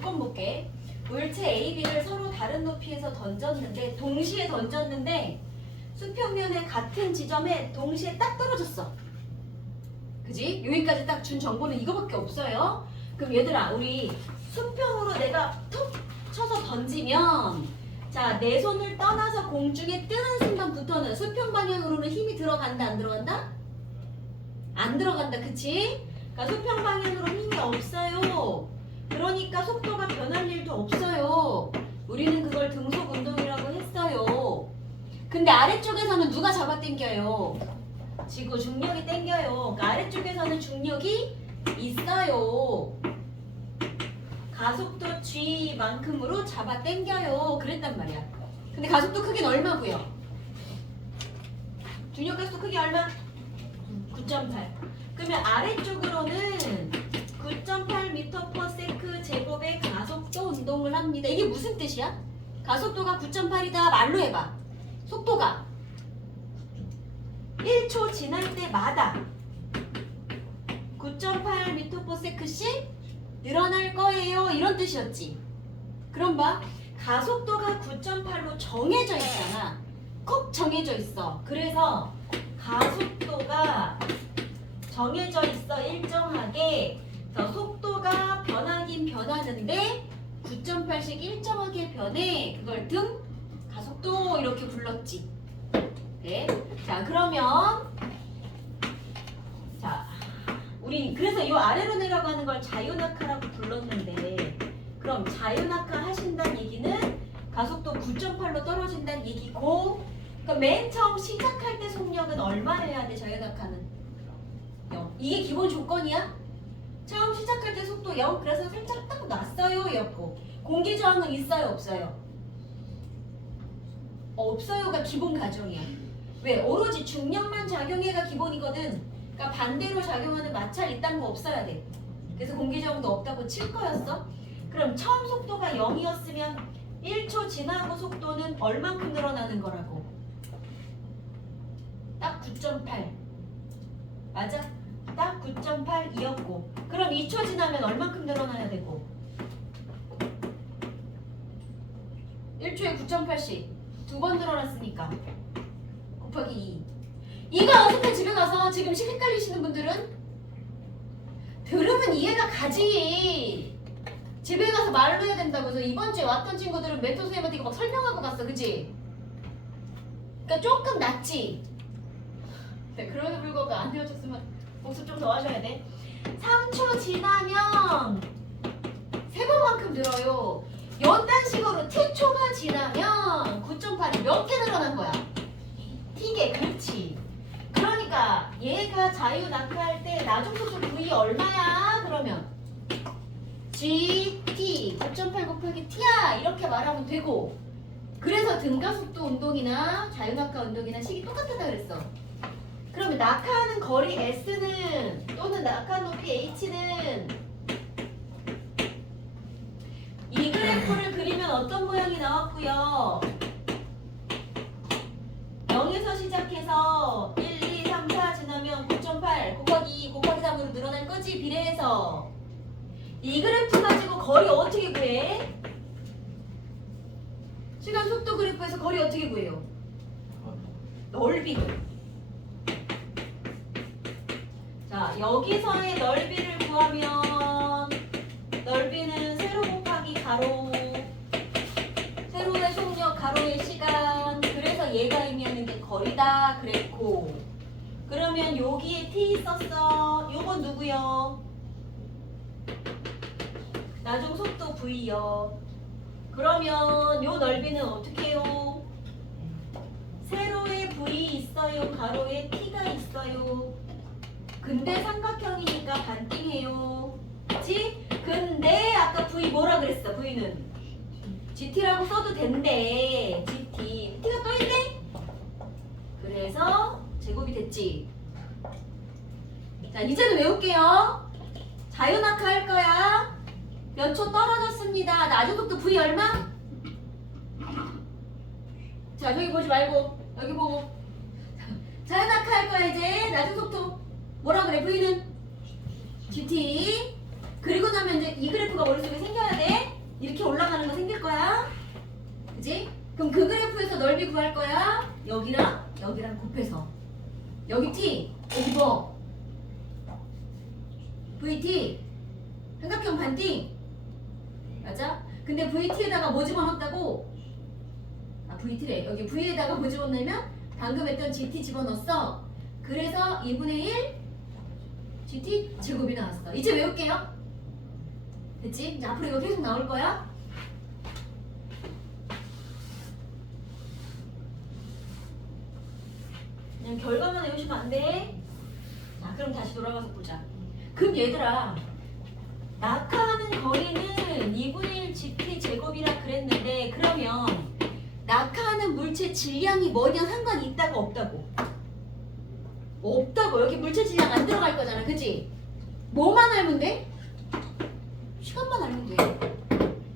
조건 볼게. 물체 A, B를 서로 다른 높이에서 던졌는데 동시에 던졌는데 수평면의 같은 지점에 동시에 딱 떨어졌어. 그지? 여기까지 딱 준 정보는 이거밖에 없어요. 그럼 얘들아 우리 수평으로 내가 툭 쳐서 던지면 자, 내 손을 떠나서 공중에 뜨는 순간부터는 수평 방향으로는 힘이 들어간다 안 들어간다? 안 들어간다. 그치? 그러니까 수평 방향으로 힘이 없어요. 그러니까 속도가 변할 일도 없어요. 우리는 그걸 등속 운동이라고 했어요. 근데 아래쪽에서는 누가 잡아당겨요? 지구 중력이 당겨요. 그러니까 아래쪽에서는 중력이 있어요. 가속도 g만큼으로 잡아당겨요. 그랬단 말이야. 근데 가속도 크기는 얼마고요? 중력 가속도 크기 얼마? 9.8. 그러면 아래쪽으로는 9.8m/s 제곱의 가속도 운동을 합니다. 이게 무슨 뜻이야? 가속도가 9.8이다 말로 해봐. 속도가 1초 지날 때마다 9.8m/s씩 늘어날 거예요. 이런 뜻이었지. 그럼 봐. 가속도가 9.8로 정해져 있잖아. 꼭 정해져 있어. 그래서 가속도가 정해져 있어. 일정하게. 속도가 변하긴 변하는데 9.8씩 일정하게 변해. 그걸 등 가속도 이렇게 불렀지. 네. 자, 그러면 자, 우리 그래서 이 아래로 내려가는 걸 자유낙하라고 불렀는데 그럼 자유낙하 하신다는 얘기는 가속도 9.8로 떨어진다는 얘기고 그러니까 맨 처음 시작할 때 속력은 얼마여야 돼? 자유낙하는 0. 이게 기본 조건이야? 처음 시작할 때 속도 0. 그래서 살짝 딱 놨어요. 였고 공기저항은 있어요? 없어요? 없어요가 기본 가정이야. 왜? 오로지 중력만 작용해가 기본이거든. 그러니까 반대로 작용하는 마찰 이딴 거 없어야 돼. 그래서 공기저항도 없다고 칠 거였어. 그럼 처음 속도가 0이었으면 1초 지나고 속도는 얼만큼 늘어나는 거라고? 딱 9.8. 맞아? 딱 9.8이었고 그럼 2초 지나면 얼만큼 늘어나야 되고? 1초에 9.8씩 두 번 늘어났으니까 곱하기 2. 이거 연습해 집에 가서 지금 헷갈리시는 분들은 들으면 이해가 가지. 집에 가서 말로 해야 된다고 해서 이번 주에 왔던 친구들은 멘토 선생님한테 이거 막 설명하고 갔어. 그치? 그러니까 조금 낫지. 네, 그럼에도 불구하고 안 되어졌으면 복습 좀 더 하셔야 돼. 3초 지나면 3번만큼 늘어요. 이딴 식으로 t초가 지나면 9.8이 몇 개 늘어난 거야? t개. 그렇지. 그러니까 얘가 자유낙하할 때 나중속도 v 얼마야? 그러면 gt 9.8 곱하기 t야 이렇게 말하면 되고 그래서 등가속도 운동이나 자유낙하 운동이나 식이 똑같다 그랬어. 그러면 낙하하는 거리 s는 또는 낙하한 높이 h는 이 그래프를 그리면 어떤 모양이 나왔고요. 0에서 시작해서 1, 2, 3, 4 지나면 9.8 곱하기 2 곱하기 3으로 늘어날 거지 비례해서. 이 그래프 가지고 거리 어떻게 구해? 시간 속도 그래프에서 거리 어떻게 구해요? 넓이를. 자, 여기서의 넓이를 구하면 넓이는 세로 곱하기 가로 세로의 속력 가로의 시간 그래서 얘가 의미하는 게 거리다 그랬고 그러면 여기에 t 있었어. 요건 누구요? 나중 속도 v요. 그러면 요 넓이는 어떻게 해요? 세로에 v 있어요? 가로에 t가 있어요? 근데 삼각형이니까 반띵해요. 그치? 근데 아까 v 뭐라 그랬어? v는 gt라고 써도 된대. gt. t가 또 있네? 그래서 제곱이 됐지. 자, 이제는 외울게요. 자유낙하 할 거야. 몇 초 떨어졌습니다. 나중속도 v 얼마? 자, 저기 보지 말고 여기 보고. 자유낙하 할 거야 이제. 나중속도 뭐라 그래? v는 gt. 그리고 나면 이제 이 그래프가 머릿속에 생겨야 돼. 이렇게 올라가는 거 생길 거야. 그지? 그럼 그 그래프에서 넓이 구할 거야. 여기랑 여기랑 곱해서. 여기 T, 여기 뭐? VT. 삼각형 반띵. 맞아? 근데 VT에다가 뭐 집어넣었다고? 아, VT래. 여기 V에다가 뭐 집어넣으면 방금 했던 GT 집어넣었어. 그래서 2분의 1 GT 제곱이 나왔어. 이제 외울게요. 됐지? 이제 앞으로 이거 계속 나올 거야. 그냥 결과만 외우시면 안 돼. 자, 그럼 다시 돌아가서 보자. 그럼 얘들아, 낙하하는 거리는 2분의 1 GT 제곱이라 그랬는데, 그러면 낙하하는 물체 질량이 뭐냐 상관이 있다고 없다고? 없다고. 여기 물체 질량 안 들어갈 거잖아. 그치? 뭐만 알면 돼? 시간만 알면 돼.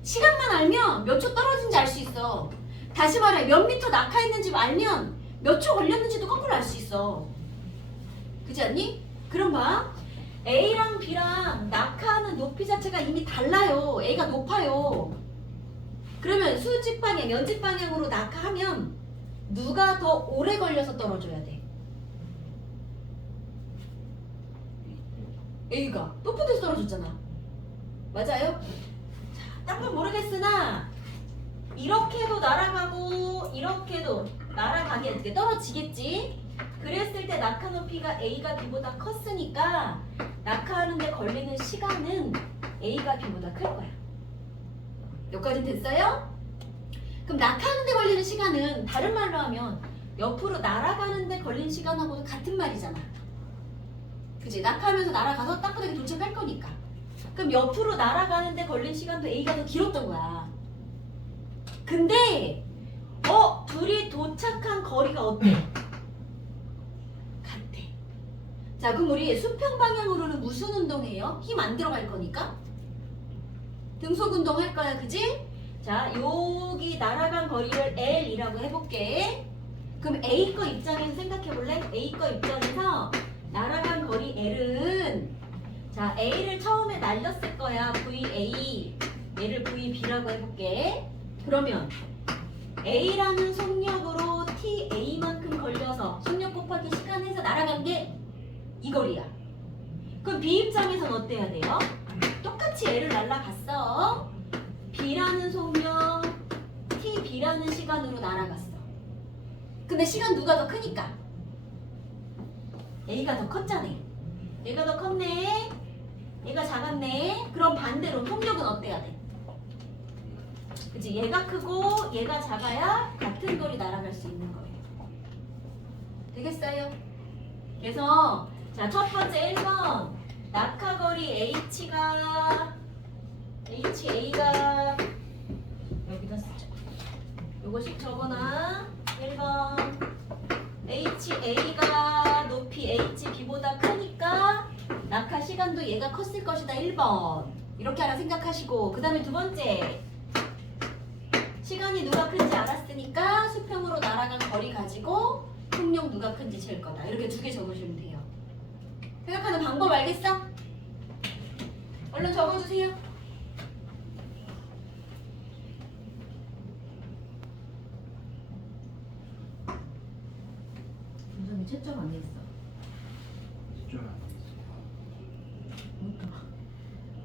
시간만 알면 몇 초 떨어진지 알 수 있어. 다시 말해, 몇 미터 낙하했는지 알면 몇 초 걸렸는지도 거꾸로 알 수 있어. 그렇지 않니? 그럼 봐. A랑 B랑 낙하하는 높이 자체가 이미 달라요. A가 높아요. 그러면 수직 방향, 연직 방향으로 낙하하면 누가 더 오래 걸려서 떨어져야 돼? A가 높은 데서 떨어졌잖아. 맞아요? 자, 딴 건 모르겠으나 이렇게도 날아가고 이렇게도 날아가게 떨어지겠지? 그랬을 때 낙하 높이가 A가 B보다 컸으니까 낙하하는데 걸리는 시간은 A가 B보다 클 거야. 여기까지는 됐어요? 그럼 낙하하는데 걸리는 시간은 다른 말로 하면 옆으로 날아가는데 걸린 시간하고도 같은 말이잖아. 그치? 낙하하면서 날아가서 땅바닥에 도착할 거니까. 그럼 옆으로 날아가는데 걸린 시간도 A가 더 길었던 거야. 근데 둘이 도착한 거리가 어때? 같아. 자, 그럼 우리 수평 방향으로는 무슨 운동해요? 힘 안 들어갈 거니까 등속 운동 할 거야. 그지? 자, 여기 날아간 거리를 L이라고 해볼게. 그럼 A 거 입장에서 생각해 볼래? A 거 입장에서 날아간 거리 L은, 자, A를 처음에 날렸을 거야. VA. 얘를 VB라고 해볼게. 그러면 A라는 속력으로 TA만큼 걸려서 속력 곱하기 시간 해서 날아간 게 이 거리야. 그럼 B 입장에서는 어때야 돼요? 똑같이 L을 날아갔어. B라는 속력, TB라는 시간으로 날아갔어. 근데 시간 누가 더 크니까? A가 더 컸잖아. 얘가 더 컸네. 얘가 작았네. 그럼 반대로 속력은 어때야 돼? 그치? 얘가 크고 얘가 작아야 같은 거리 날아갈 수 있는 거예요. 되겠어요? 그래서 자, 첫 번째 1번 낙하거리 HA가 여기다 쓰자. 요거씩 적어놔. 1번 HA가 높이 HB보다 크니까 낙하 시간도 얘가 컸을 것이다. 1번 이렇게 하나 생각하시고, 그 다음에 두 번째 시간이 누가 큰지 알았으니까 수평으로 날아간 거리 가지고 속력 누가 큰지 잴 거다. 이렇게 두 개 적으시면 돼요. 생각하는 방법 알겠어? 얼른 적어주세요. 윤성이 채점 안 했어.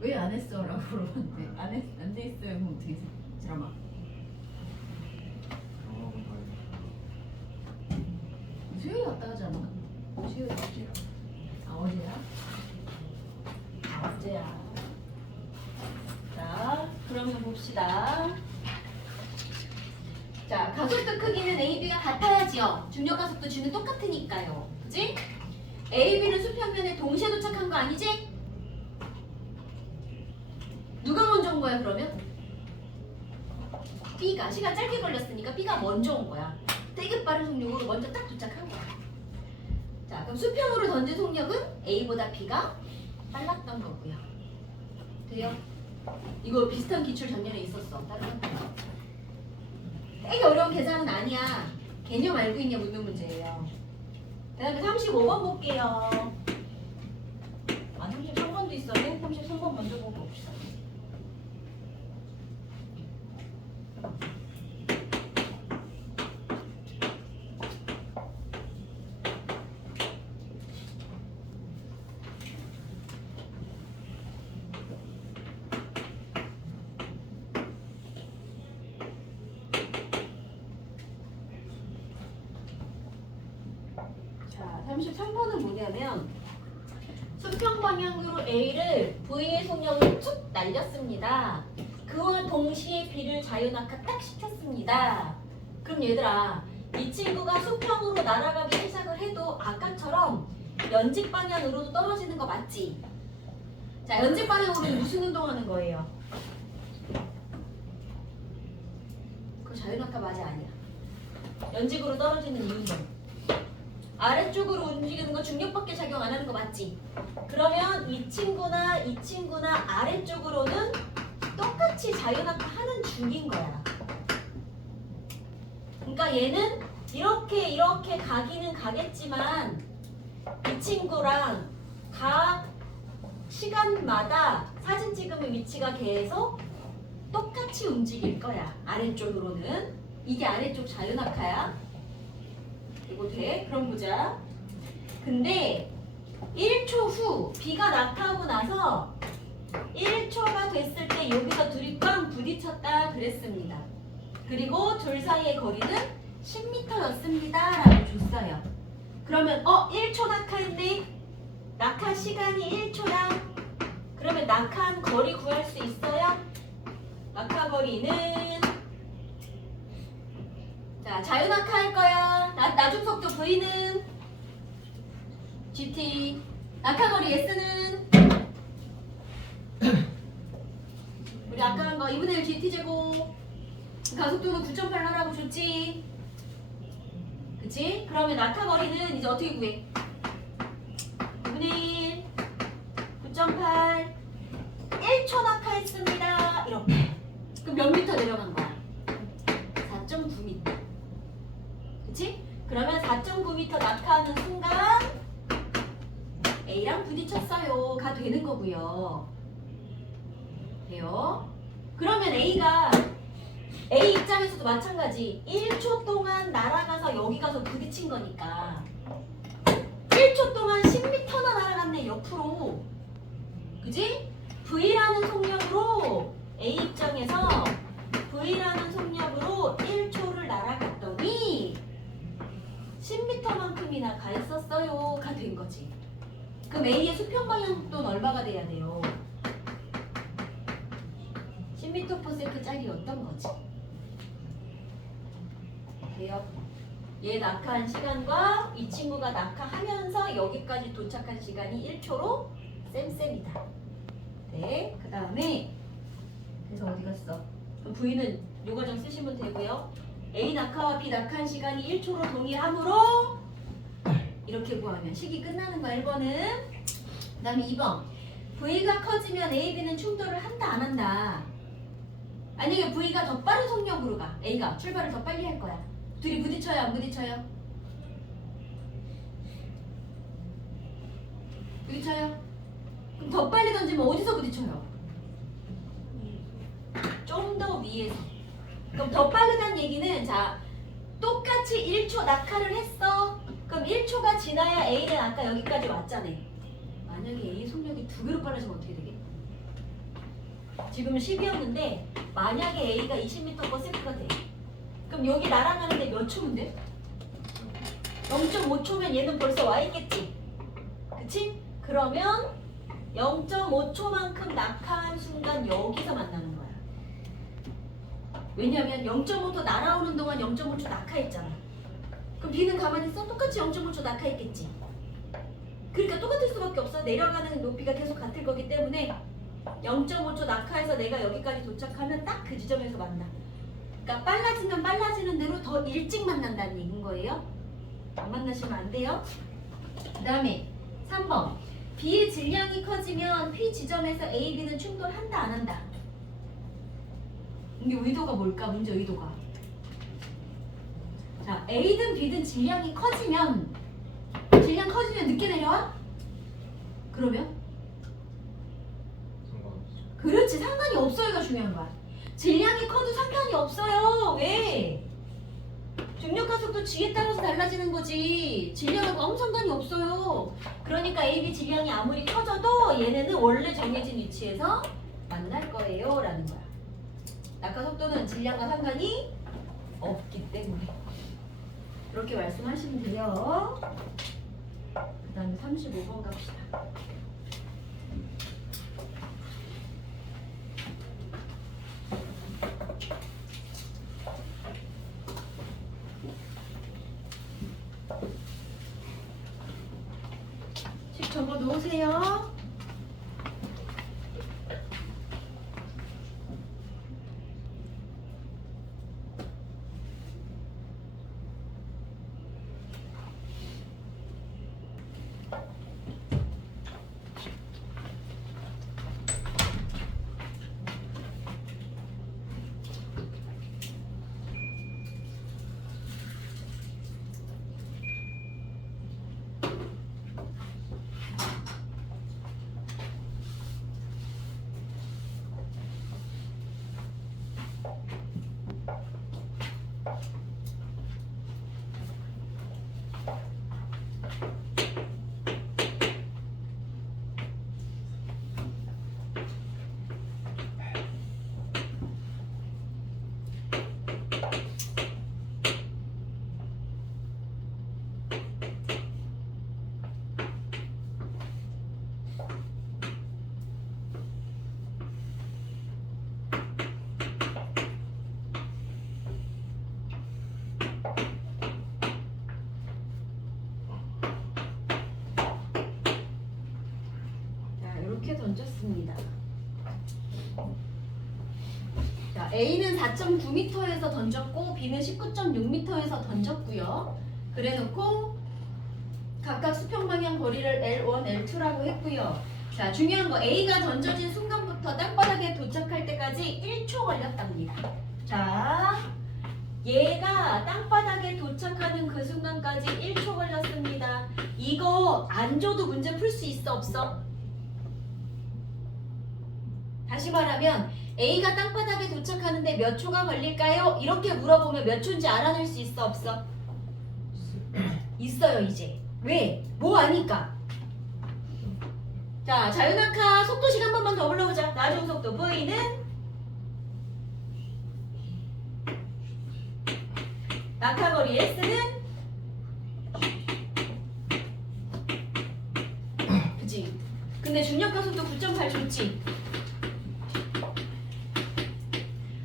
왜 안 했어? 라고 물어봤는데 안 돼 있어요. 그럼 어떻게 했어? 드라마. 수요일 왔다 하잖아. 수요일 어제야? 아, 어제야? 아, 어제야. 자, 그러면 봅시다. 자, 가속도 크기는 A, B가 같아야지요. 중력 가속도 G는 똑같으니까요. 그치? A, B는 수평면에 동시에 도착한 거 아니지? 누가 먼저 온 거야, 그러면? B가. 시간 짧게 걸렸으니까 B가 먼저 온 거야. 되게 빠른 속력으로 먼저 딱 도착한 거야. 자, 그럼 수평으로 던진 속력은 A보다 B가 빨랐던 거고요. 돼요? 이거 비슷한 기출 작년에 있었어. 다른 거. 되게 어려운 계산은 아니야. 개념 알고 있냐 묻는 문제예요. 그 다음에 35번 볼게요. 아, 33번도 있었네. 33번 먼저 보고 봅시다. 자, 33번은 뭐냐면 수평 방향으로 A를 V의 속력을 쭉 날렸습니다. 그와 동시에 B를 자유낙하 딱 시켰습니다. 그럼 얘들아, 이 친구가 수평으로 날아가기 시작을 해도 아까처럼 연직 방향으로도 떨어지는 거 맞지? 자, 연직 방향으로 무슨 운동하는 거예요? 그거 자유낙하 맞아 아니야? 연직으로 떨어지는 이 운동. 아래쪽으로 움직이는 거 중력밖에 작용 안 하는 거 맞지? 그러면 이 친구나 아래쪽으로는 똑같이 자유낙하 하는 중인 거야. 그러니까 얘는 이렇게 가기는 가겠지만 이 친구랑 각 시간마다 사진 찍으면 위치가 계속 똑같이 움직일 거야. 아래쪽으로는. 이게 아래쪽 자유낙하야. 이거 돼? 그럼 보자. 근데 1초 후 B가 낙하하고 나서 1초가 됐을 때 여기서 둘이 꽝 부딪혔다 그랬습니다. 그리고 둘 사이의 거리는 10m였습니다 라고 줬어요. 그러면 1초 낙하인데 낙하 시간이 1초야. 그러면 낙하한 거리 구할 수 있어요? 낙하 거리는 자, 자유낙하 할 거야. 나중속도 V는 GT. 낙하거리 S는 우리 아까 한 거 2분의 1 GT 제곱. 가속도는 9.8 하라고 줬지. 그치? 그러면 낙하거리는 이제 어떻게 구해? 2분의 1 9.8 1초 낙하했습니다. 이렇게. 그럼 몇 미터 내려간 거야? 4.9m. 그치? 그러면 4.9m 낙하하는 순간 A랑 부딪혔어요 가 되는 거고요. 돼요? 그러면 A가 A 입장에서도 마찬가지 1초 동안 날아가서 여기 가서 부딪힌 거니까 1초 동안 10m나 날아갔네 옆으로. 그지? V라는 속력으로 A 입장에서 V라는 속력으로 1초를 날아갔더니 10m만큼이나 가있었어요 가 된 거지. 그럼 A의 수평 방향도 얼마가 돼야 돼요? 10m/s 짜리였던 거지. 돼요? 얘 낙하한 시간과 이 친구가 낙하하면서 여기까지 도착한 시간이 1초로 쌤쌤이다. 네, 그 다음에 그래서 어디 갔어? V는 요 과정 쓰시면 되고요. A 낙하와 B 낙하한 시간이 1초로 동일하므로 이렇게 구하면 식이 끝나는 거야. 1번은. 그 다음에 2번. V가 커지면 A, B는 충돌을 한다 안 한다? 만약에 V가 더 빠른 속력으로 가. A가 출발을 더 빨리 할 거야. 둘이 부딪혀요 안 부딪혀요? 부딪혀요? 그럼 더 빨리 던지면 어디서 부딪혀요? 좀 더 위에서. 그럼 더 빠르다는 얘기는 자 똑같이 1초 낙하를 했어. 그럼 1초가 지나야 A는 아까 여기까지 왔잖아. 만약에 A의 속력이 2배로 빨라지면 어떻게 되게? 지금은 10이었는데 만약에 A가 20m/s가 돼. 그럼 여기 날아가는데 몇 초면 돼? 0.5초면 얘는 벌써 와 있겠지? 그치? 그러면 0.5초만큼 낙하한 순간 여기서 만나는 거야. 왜냐면 0.5초 날아오는 동안 0.5초 낙하했잖아. 그럼 B는 가만히 있어? 똑같이 0.5초 낙하했겠지? 그러니까 똑같을 수밖에 없어. 내려가는 높이가 계속 같을 거기 때문에 0.5초 낙하해서 내가 여기까지 도착하면 딱 그 지점에서 만나. 그러니까 빨라지면 빨라지는 대로 더 일찍 만난다는 얘기인 거예요. 안 만나시면 안 돼요. 그 다음에 3번. B의 질량이 커지면 P 지점에서 A, B는 충돌한다 안 한다? 이게 의도가 뭘까? 문제 의도가. 자, A든 B든 질량 커지면 늦게 내려와? 그러면? 그렇지. 상관이 없어요가 중요한 거야. 질량이 커도 상관이 없어요. 왜? 중력가속도 g에 따라서 달라지는 거지. 질량하고 아무 상관이 없어요. 그러니까 AB 질량이 아무리 커져도 얘네는 원래 정해진 위치에서 만날 거예요 라는 거야. 낙하속도는 질량과 상관이 없기 때문에 그렇게 말씀하시면 돼요. 그 다음에 35번 갑시다. 식 적어 놓으세요. 이렇게 던졌습니다. 자, A는 4.9m에서 던졌고 B는 19.6m에서 던졌고요. 그래놓고 각각 수평 방향 거리를 L1, L2라고 했고요. 자, 중요한 거 A가 던져진 순간부터 땅바닥에 도착할 때까지 1초 걸렸답니다. 자, 얘가 땅바닥에 도착하는 그 순간까지 1초 걸렸습니다. 이거 안 줘도 문제 풀 수 있어 없어? 다시 말하면 A가 땅바닥에 도착하는데 몇 초가 걸릴까요? 이렇게 물어보면 몇 초인지 알아낼 수 있어 없어? 있어요 이제. 왜? 뭐 아니까? 자, 자유낙하 속도식 한 번만 더 불러보자. 나중 속도 V는 낙하거리 S는 그치? 근데 중력가속도 9.8 좋지?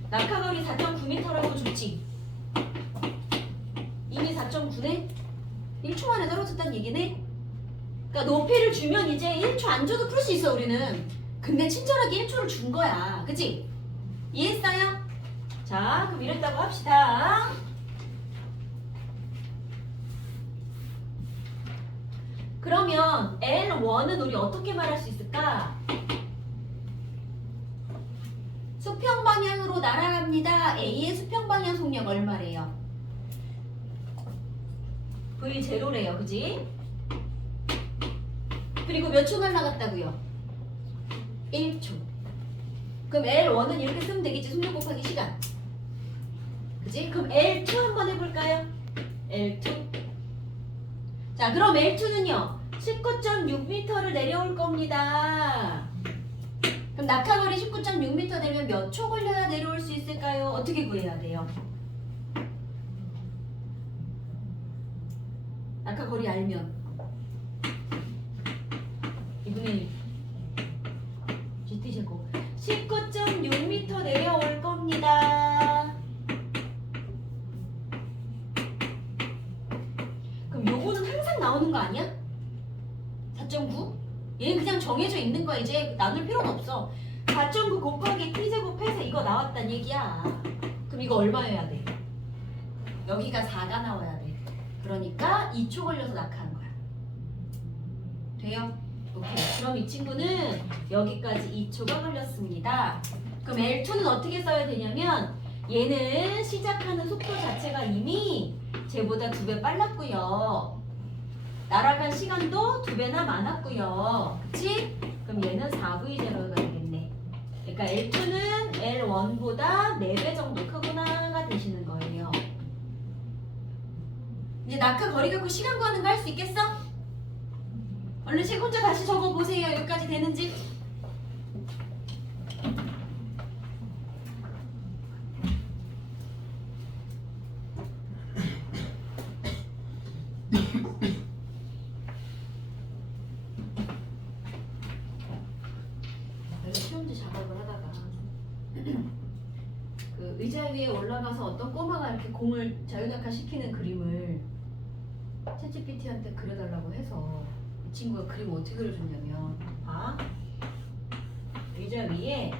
낙하거리 4.9m라고 좋지? 이미 4.9네? 1초 만에 떨어졌다는 얘기네? 그러니까 높이를 주면 이제 1초 안 줘도 풀 수 있어 우리는. 근데 친절하게 1초를 준 거야. 그치? 이해했어요? 자, 그럼 이랬다고 합시다. 그러면 L1은 우리 어떻게 말할 수 있을까? 수평 방향으로 날아갑니다. A의 수평 방향 속력 얼마래요? V0래요. 그지? 그리고 몇 초 날아갔다고요? 1초. 그럼 L1은 이렇게 쓰면 되겠지. 속력 곱하기 시간. 그지? 그럼 L2 한번 해볼까요? L2. 자, 그럼 L2는요. 19.6m를 내려올 겁니다. 그럼 낙하거리 19.6m 되면 몇 초 걸려야 내려올 수 있을까요? 어떻게 구해야 돼요? 낙하거리 알면 2분의 1 GT제곱 19.6m 내려올 겁니다. 그럼 요거는 항상 나오는 거 아니야? 4.9? 얘는 그냥 정해져 있는 거야. 이제 나눌 필요는 없어. 4.9 곱하기 t제곱 해서 이거 나왔단 얘기야. 그럼 이거 얼마여야 돼? 여기가 4가 나와야 돼. 그러니까 2초 걸려서 낙하한 거야. 돼요? 오케이. 그럼 이 친구는 여기까지 2초가 걸렸습니다. 그럼 L2는 어떻게 써야 되냐면 얘는 시작하는 속도 자체가 이미 쟤보다 2배 빨랐고요. 날아간 시간도 2배나 많았고요. 그치? 그럼 얘는 4V0가 되겠네. 그러니까 L2는 L1보다 4배 정도 크구나가 되시는 거예요. 이제 낙하 거리 갖고 시간 구하는 거 할 수 있겠어? 얼른씩 혼자 다시 적어보세요. 여기까지 되는지. 시험지 작업을 하다가 그 의자 위에 올라가서 어떤 꼬마가 이렇게 공을 자유낙하 시키는 그림을 챗GPT한테 그려달라고 해서 이 친구가 그림 어떻게 그려줬냐면, 봐, 의자 위에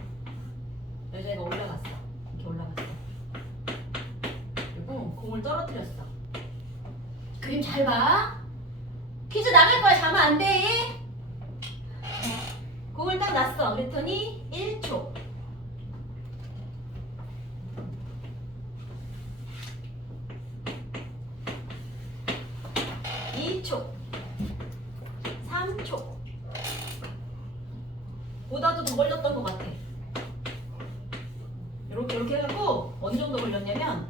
여자애가 올라갔어. 이렇게 올라갔어. 그리고 공을 떨어뜨렸어. 그림 잘 봐. 퀴즈 나갈 거야. 자면 안 돼. 공을 딱 놨어. 그랬더니 1초, 2초, 3초 보다도 더 걸렸던 것 같아. 이렇게 해갖고 어느 정도 걸렸냐면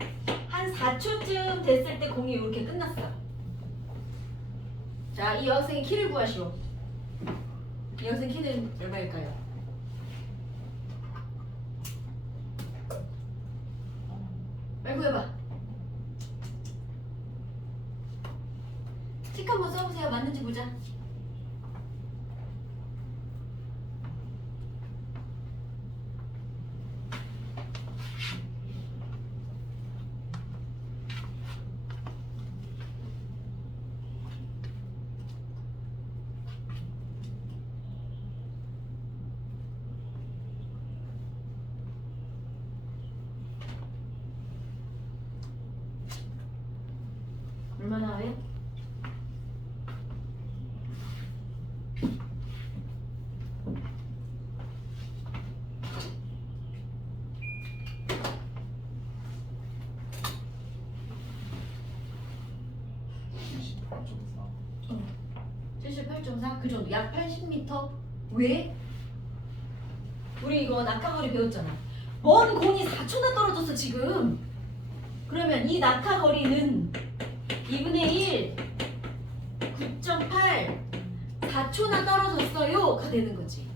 한 4초쯤 됐을 때 공이 이렇게 끝났어. 자, 이 여학생의 키를 구하시오. 이 여학생 키는 얼마일까요? 빨리 구해봐. 틱 한번 써보세요. 맞는지 보자. 얼마나 나와요? 어, 78.4? 그 정도. 약 80m? 왜? 우리 이거 낙하거리 배웠잖아. 먼 공이 4초나 떨어졌어 지금. 그러면 이 낙하거리는 2분의 1, 9.8, 4초나 떨어졌어요 가 되는 거지.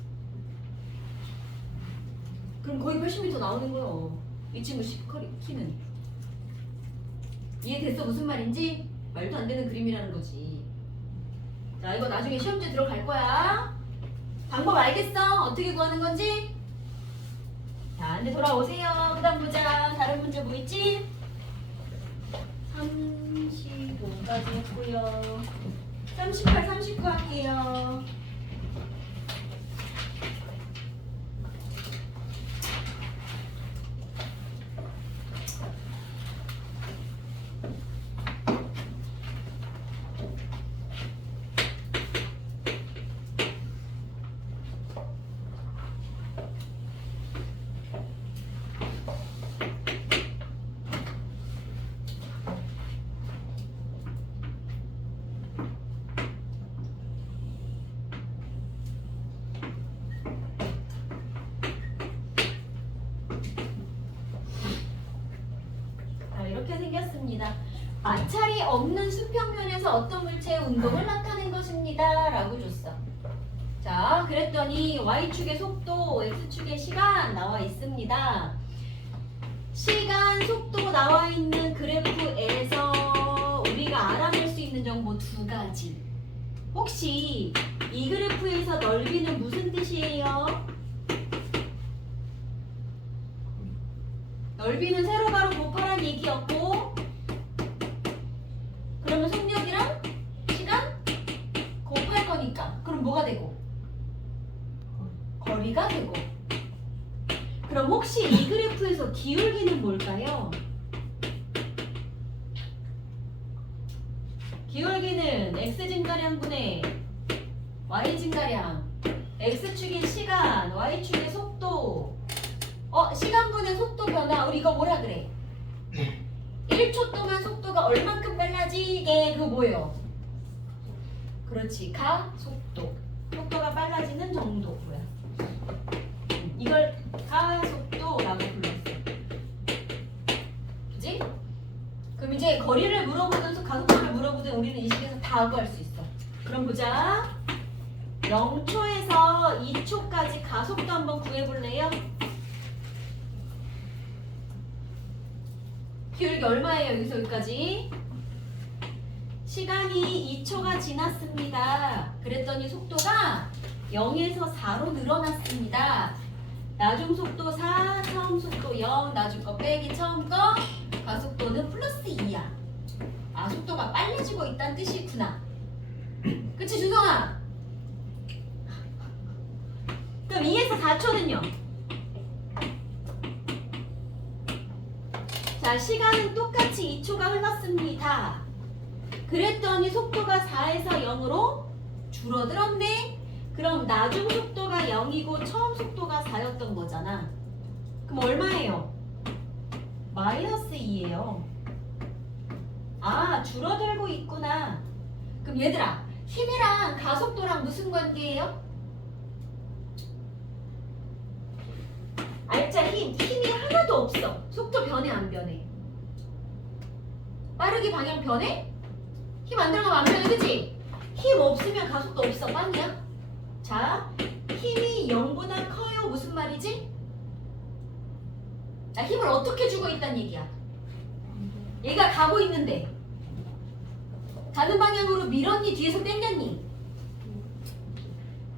그럼 거의 80m 나오는 거요. 이 친구 키는. 이해됐어? 무슨 말인지? 말도 안 되는 그림이라는 거지. 자, 이거 나중에 시험지 들어갈 거야. 방법 알겠어? 어떻게 구하는 건지? 자, 이제 돌아오세요. 그 다음 보자. 다른 문제 뭐 있지? 35까지 했고요. 38, 39 할게요. 이렇게 생겼습니다. 마찰이 없는 수평면에서 어떤 물체의 운동을 나타낸 것입니다. 라고 줬어. 자, 그랬더니 Y축의 속도, X축의 시간 나와 있습니다. 시간, 속도 나와 있는 그래프에서 우리가 알아낼 수 있는 정보 2가지. 혹시 이 그래프에서 넓이는 무슨 뜻이에요? 넓이는 세로가로 곱하란 얘기였고, 그러면 속력이랑 시간 곱할 거니까 그럼 뭐가 되고? 거리가 되고. 그럼 혹시 이 그래프에서 기울기는 뭘까요? 기울기는 x 증가량분의 y 증가량, x축의 시간, y축의 속도. 시간분의 속도 변화. 우리 이거 뭐라 그래? 1초 동안 속도가 얼만큼 빨라지게, 그거 뭐예요? 그렇지, 가속도. 속도가 빨라지는 정도고요. 이걸 가속도라고 불렀어. 그지? 그럼 이제 거리를 물어보든 가속도를 물어보든 우리는 이 식에서 다 구할 수 있어. 그럼 보자. 0초에서 2초까지 가속도 한번 구해볼래요? 기울기 얼마예요? 여기서 여기까지? 시간이 2초가 지났습니다. 그랬더니 속도가 0에서 4로 늘어났습니다. 나중 속도 4, 처음 속도 0, 나중 거 빼기 처음 거, 가속도는 플러스 2야. 아, 속도가 빨라지고 있다는 뜻이구나. 그치, 준성아? 그럼 2에서 4초는요? 자, 시간은 똑같이 2초가 흘렀습니다. 그랬더니 속도가 4에서 0으로 줄어들었네? 그럼 나중 속도가 0이고 처음 속도가 4였던 거잖아. 그럼 얼마예요? 마이너스 2예요. 아, 줄어들고 있구나. 그럼 얘들아, 힘이랑 가속도랑 무슨 관계예요? 알짜 힘이 하나도 없어. 속도 변해 안 변해? 빠르게 방향 변해? 힘 안 들어가면 안 변해, 그치? 힘 없으면 가속도 없어, 빵이야? 자, 힘이 0보다 커요. 무슨 말이지? 나 힘을 어떻게 주고 있다는 얘기야? 얘가 가고 있는데 가는 방향으로 밀었니? 뒤에서 당겼니?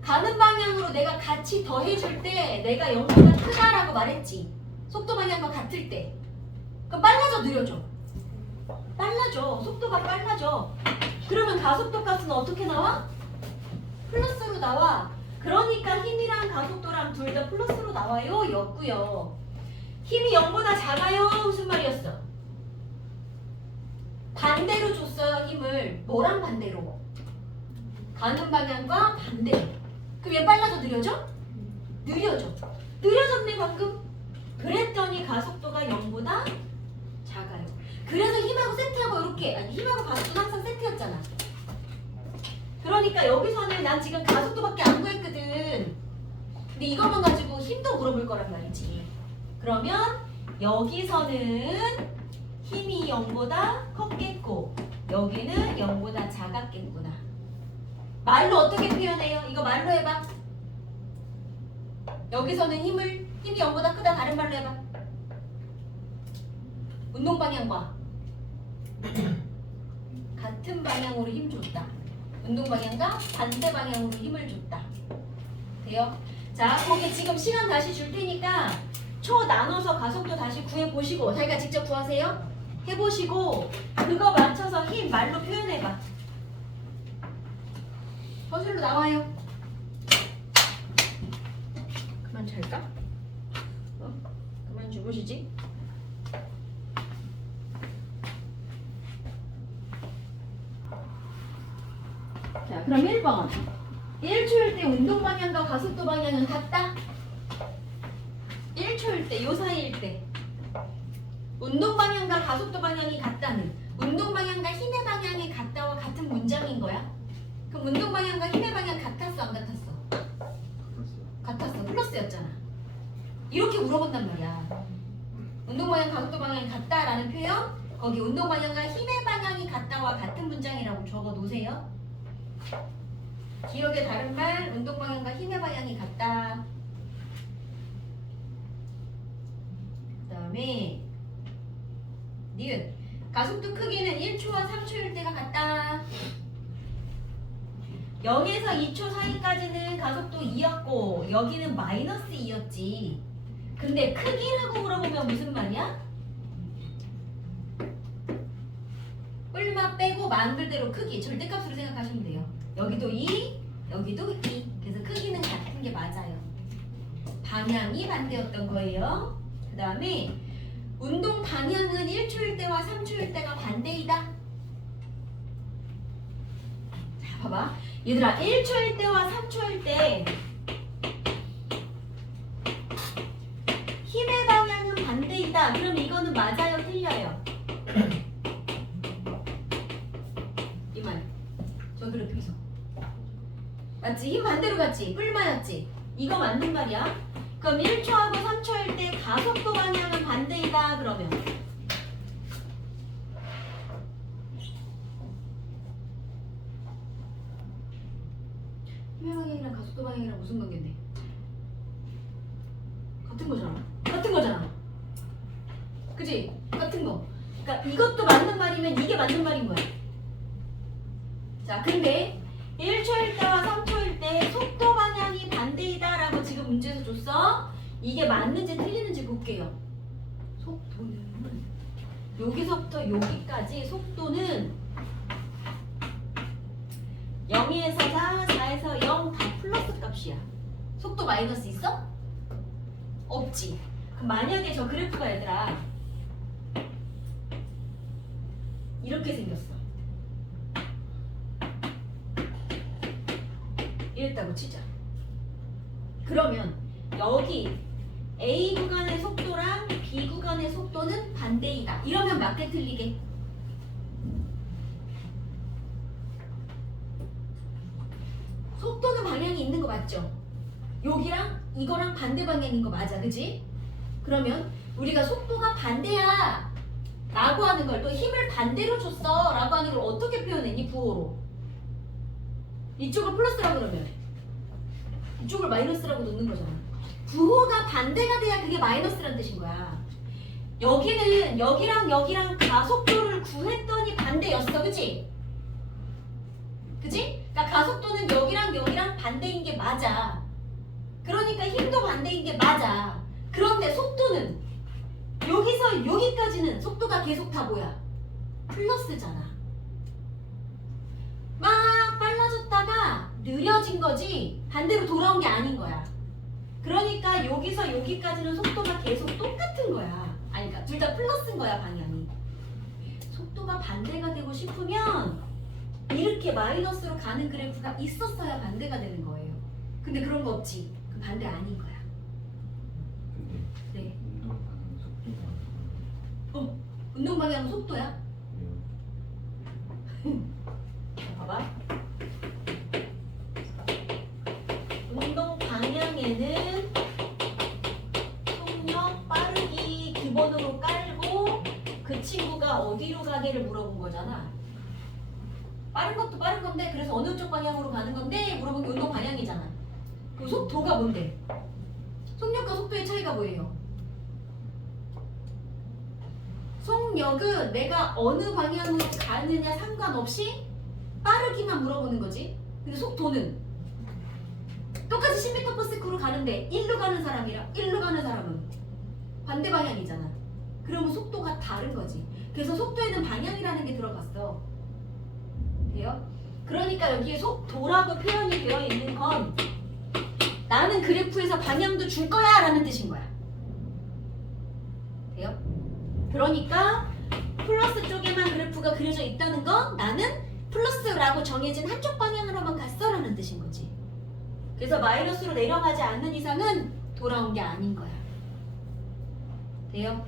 가는 방향으로 내가 같이 더해줄 때 내가 0보다 크다라고 말했지. 속도 방향과 같을 때. 그럼 빨라져, 느려져? 빨라져. 속도가 빨라져. 그러면 가속도 값은 어떻게 나와? 플러스로 나와. 그러니까 힘이랑 가속도랑 둘 다 플러스로 나와요. 였고요. 힘이 0보다 작아요. 무슨 말이었어? 반대로 줬어요. 힘을. 뭐랑 반대로? 가는 방향과 반대로. 그럼 얘 빨라져, 느려져? 느려져. 느려졌네 방금. 그랬더니 가속도가 0보다 작아요. 그래서 힘하고 세트하고 이렇게, 아니 힘하고 가속도는 항상 세트였잖아. 그러니까 여기서는 난 지금 가속도밖에 안 구했거든. 근데 이것만 가지고 힘도 물어볼 거란 말이지. 그러면 여기서는 힘이 0보다 컸겠고 여기는 0보다 작았겠구나. 말로 어떻게 표현해요? 이거 말로 해봐. 여기서는 힘이 0보다 크다. 다른 말로 해봐. 운동 방향과 같은 방향으로 힘 줬다. 운동 방향과 반대 방향으로 힘을 줬다. 돼요? 자, 거기 지금 시간 다시 줄 테니까 초 나눠서 가속도 다시 구해보시고 자기가 직접 구하세요. 해보시고 그거 맞춰서 힘 말로 표현해봐. 거슬로 나와요. 그만 잘까? 그만 주무시지? 자, 그럼 1번. 1초일 때 운동 방향과 가속도 방향은 같다? 1초일 때, 요 사이일 때. 운동 방향과 가속도 방향이 같다는, 운동 방향과 힘의 방향이 같다와 같은 문장인 거야? 그럼 운동 방향과 힘의 방향 같았어, 안 같았어? 같았어. 플러스였잖아. 이렇게 물어본단 말이야. 운동 방향, 가속도 방향이 같다라는 표현, 거기 운동 방향과 힘의 방향이 같다와 같은 문장이라고 적어 놓으세요. 기억의 다른 말, 운동 방향과 힘의 방향이 같다. 그 다음에 니은, 가속도 크기는 1초와 3초일 때가 같다. 0에서 2초 사이까지는 가속도 2였고 여기는 마이너스 2였지. 근데 크기라고 물어보면 무슨 말이야? 뿔마 빼고 말 그대로 크기, 절대값으로 생각하시면 돼요. 여기도 2, 여기도 2. 그래서 크기는 같은 게 맞아요. 방향이 반대였던 거예요. 그 다음에 운동 방향은 1초일 때와 3초일 때가 반대이다. 자, 봐봐. 얘들아, 1초일 때와 3초일 때 힘의 방향은 반대이다. 그럼 이거는 맞아요, 틀려요? 이 말. 저 그래프에서. 맞지? 힘 반대로 갔지? 뿔마였지? 이거 맞는 말이야. 그럼 1초하고 3초일 때 가속도 방향은 반대이다 그러면 힘의 방향이랑 가속도 방향이랑 무슨 관계인데? 같은 거잖아. 같은 거잖아. 그지? 같은 거. 그러니까 이것도 맞는 말이면 이게 맞는 말인 거야. 자, 근데 1초일 때와 3초일 때 속도 방향이 반대이다 라고 지금 문제에서 줬어. 이게 맞는지 틀리는지 볼게요. 속도는 여기서부터 여기까지 속도는 0에서 4, 4에서 0 다 플러스 값이야. 속도 마이너스 있어? 없지. 그럼 만약에 저 그래프가 얘들아 이렇게 생겼어. 이랬다고 치자. 그러면 여기 A 구간의 속도랑 B 구간의 속도는 반대이다. 이러면 맞게 틀리게? 속도는 방향이 있는 거 맞죠? 여기랑 이거랑 반대 방향인 거 맞아, 그지? 그러면 우리가 속도가 반대야 라고 하는 걸 또 힘을 반대로 줬어 라고 하는 걸 어떻게 표현했니? 부호로. 이쪽을 플러스라고 그러면 이쪽을 마이너스라고 놓는 거잖아. 부호가 반대가 돼야 그게 마이너스란 뜻인 거야. 여기는 여기랑 가속도를 구했더니 반대였어, 그치? 그치? 그러니까 가속도는 여기랑 반대인 게 맞아. 그러니까 힘도 반대인 게 맞아. 그런데 속도는 여기서 여기까지는 속도가 계속 다 뭐야? 플러스잖아. 막 빨라졌다가 느려진 거지 반대로 돌아온 게 아닌 거야. 그러니까 여기서 여기까지는 속도가 계속 똑같은 거야. 아니 그러니까 둘 다 플러스인 거야, 방향이. 속도가 반대가 되고 싶으면 이렇게 마이너스로 가는 그래프가 있었어야 반대가 되는 거예요. 근데 그런 거 없지. 그럼 반대 아닌 거야. 근데 네. 운동 방향 속도가 운동 방향은 속도야? 왜요? 봐봐. 운동 방향에는 속력, 빠르기 기본으로 깔고 그 친구가 어디로 가게를 물어본 거잖아. 빠른 것도 빠른 건데 그래서 어느 쪽 방향으로 가는 건데 물어본 게 운동 방향이잖아. 그 속도가 뭔데? 속력과 속도의 차이가 뭐예요? 속력은 내가 어느 방향으로 가느냐 상관없이 빠르기만 물어보는 거지. 근데 속도는 똑같이 10m/s로 가는데 1로 가는 사람이랑 1로 가는 사람은 반대 방향이잖아. 그러면 속도가 다른 거지. 그래서 속도에는 방향이라는 게 들어갔어. 돼요? 그러니까 여기에 속도라고 표현이 되어 있는 건 나는 그래프에서 방향도 줄 거야 라는 뜻인 거야. 돼요? 그러니까 플러스 쪽에만 그래프가 그려져 있다는 건 나는 플러스라고 정해진 한쪽 방향으로만 갔어 라는 뜻인 거지. 그래서 마이너스로 내려가지 않는 이상은 돌아온 게 아닌 거야. 돼요?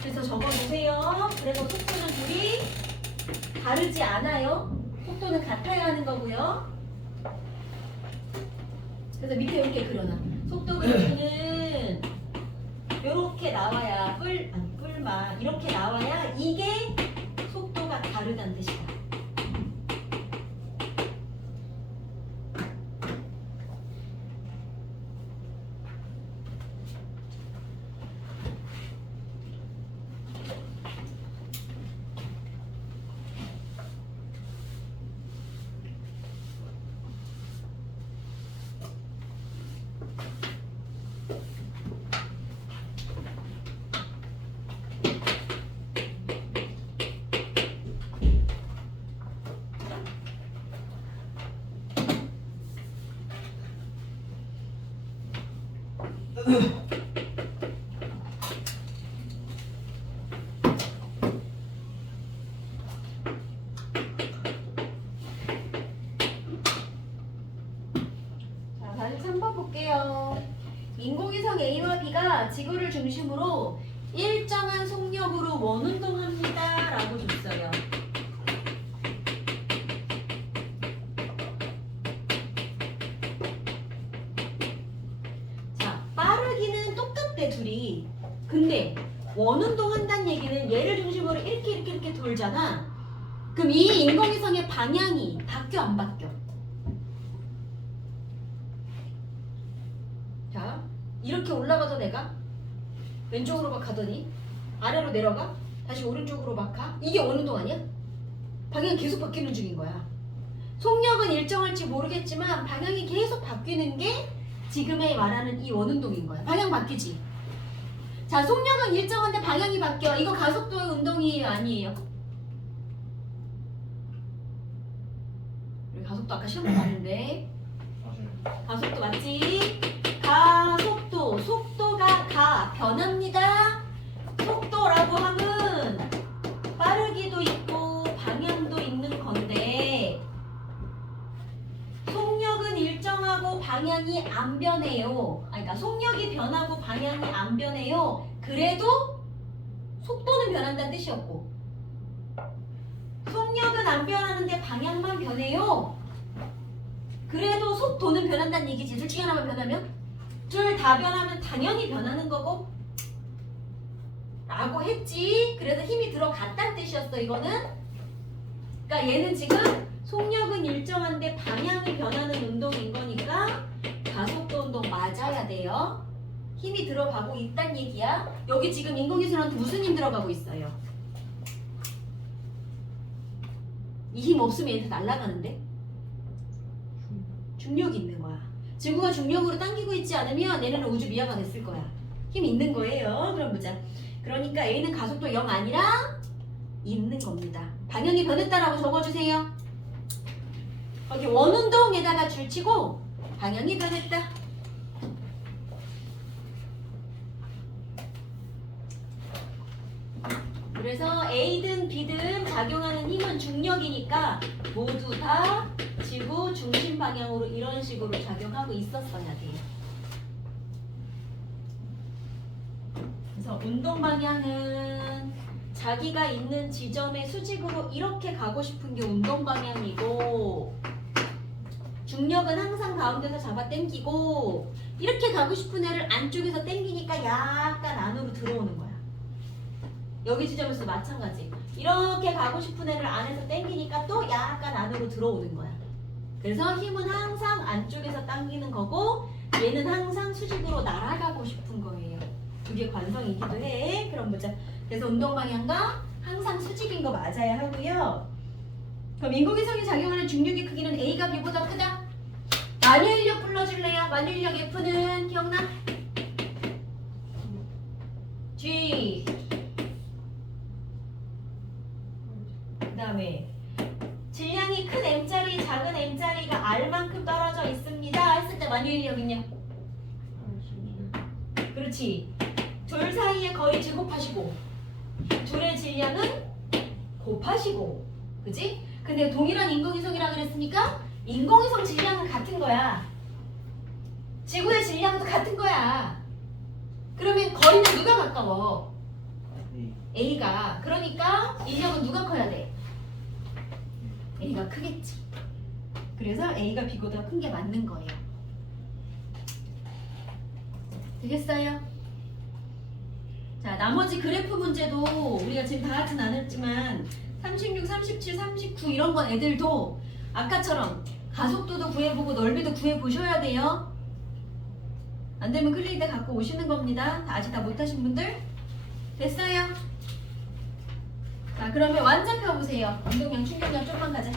그래서 적어주세요. 그래서 속도는 둘이 다르지 않아요. 속도는 같아야 하는 거고요. 그래서 밑에 이렇게 그려놔. 속도 그래프는 이렇게 나와야 뿔마 이렇게 나와야 이게 속도가 다르다는 뜻이다. 자, 다시 3번 볼게요. 인공위성 A와 B가 지구를 중심으로 일정한 속력으로 원운동합니다 라고 줬어요. 원운동 한다는 얘기는 얘를 중심으로 이렇게 돌잖아. 그럼 이 인공위성의 방향이 바뀌어 안 바뀌어? 자, 이렇게 올라가던 애가 왼쪽으로 막 가더니 아래로 내려가? 다시 오른쪽으로 막 가? 이게 원운동 아니야? 방향이 계속 바뀌는 중인 거야. 속력은 일정할지 모르겠지만 방향이 계속 바뀌는 게 지금의 말하는 이 원운동인 거야. 방향 바뀌지? 자, 속력은 일정한데 방향이 바뀌어. 이거 가속도의 운동이에요? 아니에요? 우리 가속도 아까 시험 봤는데 맞아요. 가속도 맞지? 가속도, 속도가 변합니다. 속도라고 하면 빠르기도 있고 방향도 있는 건데 속력은 일정하고 방향이 안 변해요. 그러니까 속력이 변하고 방향이 안 변해요. 그래도 속도는 변한다는 뜻이었고 속력은 안 변하는데 방향만 변해요. 그래도 속도는 변한다는 얘기지. 둘 중에 하나만 변하면? 둘 다 변하면 당연히 변하는 거고 라고 했지. 그래서 힘이 들어갔다는 뜻이었어 이거는. 그러니까 얘는 지금 속력은 일정한데 방향이 변하는 운동인 거니까 가속도 운동 맞아야 돼요. 힘이 들어가고 있단 얘기야. 여기 지금 인공위성한테 무슨 힘 들어가고 있어요? 이 힘 없으면 얘한테 날아가는데? 중력이 있는 거야. 지구가 중력으로 당기고 있지 않으면 얘네는 우주 미하가 됐을 거야. 힘이 있는 거예요. 그럼 보자. 그러니까 A는 가속도 0 아니라 있는 겁니다. 방향이 변했다라고 적어주세요. 거기 원운동에다가 줄치고 방향이 변했다. 그래서 A든 B든 작용하는 힘은 중력이니까 모두 다 지구 중심 방향으로 이런 식으로 작용하고 있었어야 돼요. 그래서 운동 방향은 자기가 있는 지점의 수직으로 이렇게 가고 싶은 게 운동 방향이고 중력은 항상 가운데서 잡아 당기고 이렇게 가고 싶은 애를 안쪽에서 당기니까 약간 안으로 들어오는 거야. 여기 지점에서 마찬가지. 이렇게 가고 싶은 애를 안에서 당기니까 또 약간 안으로 들어오는 거야. 그래서 힘은 항상 안쪽에서 당기는 거고 얘는 항상 수직으로 날아가고 싶은 거예요. 그게 관성이기도 해. 그럼 보자. 그래서 운동 방향과 항상 수직인 거 맞아야 하고요. 그럼 인공위성이 작용하는 중력의 크기는 A가 B보다 크다. 만유인력 불러줄래요? 만유인력 F는 기억나? G. 그 다음에 질량이 큰 M자리, 작은 M자리가 R만큼 떨어져 있습니다. 했을 때 만유인력은요? 그렇지. 둘 사이의 거리 제곱하시고 둘의 질량은 곱하시고 그지? 근데 동일한 인공위성이라 그랬으니까 인공위성 질량은 같은 거야. 지구의 질량도 같은 거야. 그러면 거리는 누가 가까워? A가. 그러니까 인력은 누가 커야 돼? A가 크겠지. 그래서 A가 B보다 큰 게 맞는 거예요. 되겠어요? 자, 나머지 그래프 문제도 우리가 지금 다 하진 않았지만 36, 37, 39 이런 건 애들도 아까처럼 가속도도 구해보고 넓이도 구해보셔야 돼요. 안 되면 클리닉 갖고 오시는 겁니다. 아직 다 못하신 분들? 됐어요? 자, 그러면 완전 펴보세요. 운동량, 충격량 좀만 가자.